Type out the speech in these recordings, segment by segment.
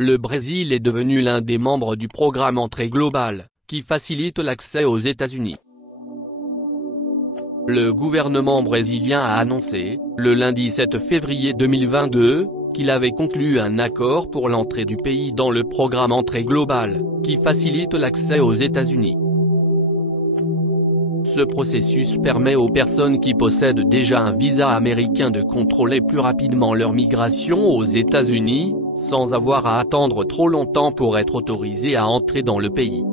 Le Brésil est devenu l'un des membres du programme Entrée globale, qui facilite l'accès aux États-Unis. Le gouvernement brésilien a annoncé, le lundi 7 février 2022, qu'il avait conclu un accord pour l'entrée du pays dans le programme Entrée globale, qui facilite l'accès aux États-Unis. Ce processus permet aux personnes qui possèdent déjà un visa américain de contrôler plus rapidement leur migration aux États-Unis, sans avoir à attendre trop longtemps pour être autorisés à entrer dans le pays.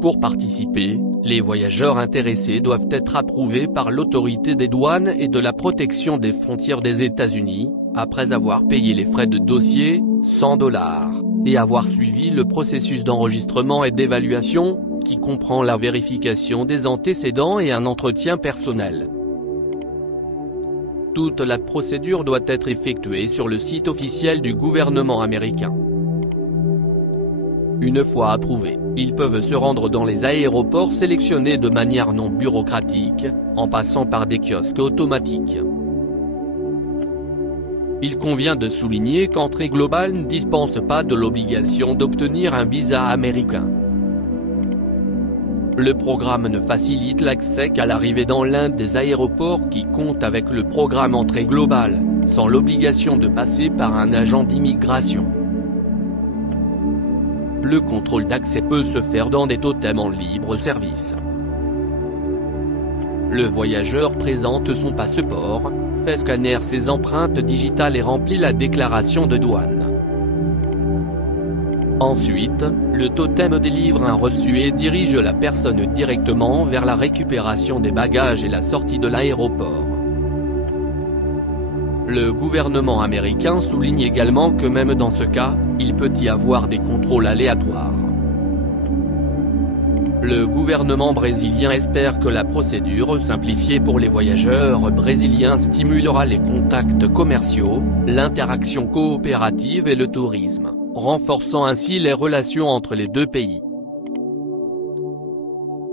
Pour participer, les voyageurs intéressés doivent être approuvés par l'autorité des douanes et de la protection des frontières des États-Unis, après avoir payé les frais de dossier, $100, et avoir suivi le processus d'enregistrement et d'évaluation, qui comprend la vérification des antécédents et un entretien personnel. Toute la procédure doit être effectuée sur le site officiel du gouvernement américain. Une fois approuvés, ils peuvent se rendre dans les aéroports sélectionnés de manière non bureaucratique, en passant par des kiosques automatiques. Il convient de souligner qu'Entrée globale ne dispense pas de l'obligation d'obtenir un visa américain. Le programme ne facilite l'accès qu'à l'arrivée dans l'un des aéroports qui compte avec le programme Entrée globale, sans l'obligation de passer par un agent d'immigration. Le contrôle d'accès peut se faire dans des totems en libre service. Le voyageur présente son passeport, fait scanner ses empreintes digitales et remplit la déclaration de douane. Ensuite, le totem délivre un reçu et dirige la personne directement vers la récupération des bagages et la sortie de l'aéroport. Le gouvernement américain souligne également que même dans ce cas, il peut y avoir des contrôles aléatoires. Le gouvernement brésilien espère que la procédure simplifiée pour les voyageurs brésiliens stimulera les contacts commerciaux, l'interaction coopérative et le tourisme, renforçant ainsi les relations entre les deux pays.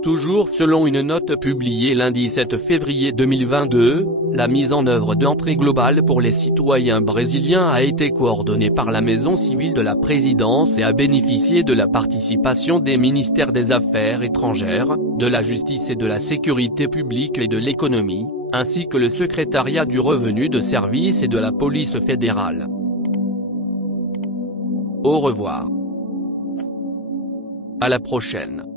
Toujours selon une note publiée lundi 7 février 2022, la mise en œuvre d'Entrée globale pour les citoyens brésiliens a été coordonnée par la Maison civile de la présidence et a bénéficié de la participation des ministères des Affaires étrangères, de la Justice et de la Sécurité publique et de l'économie, ainsi que le secrétariat du revenu de service et de la police fédérale. Au revoir. À la prochaine.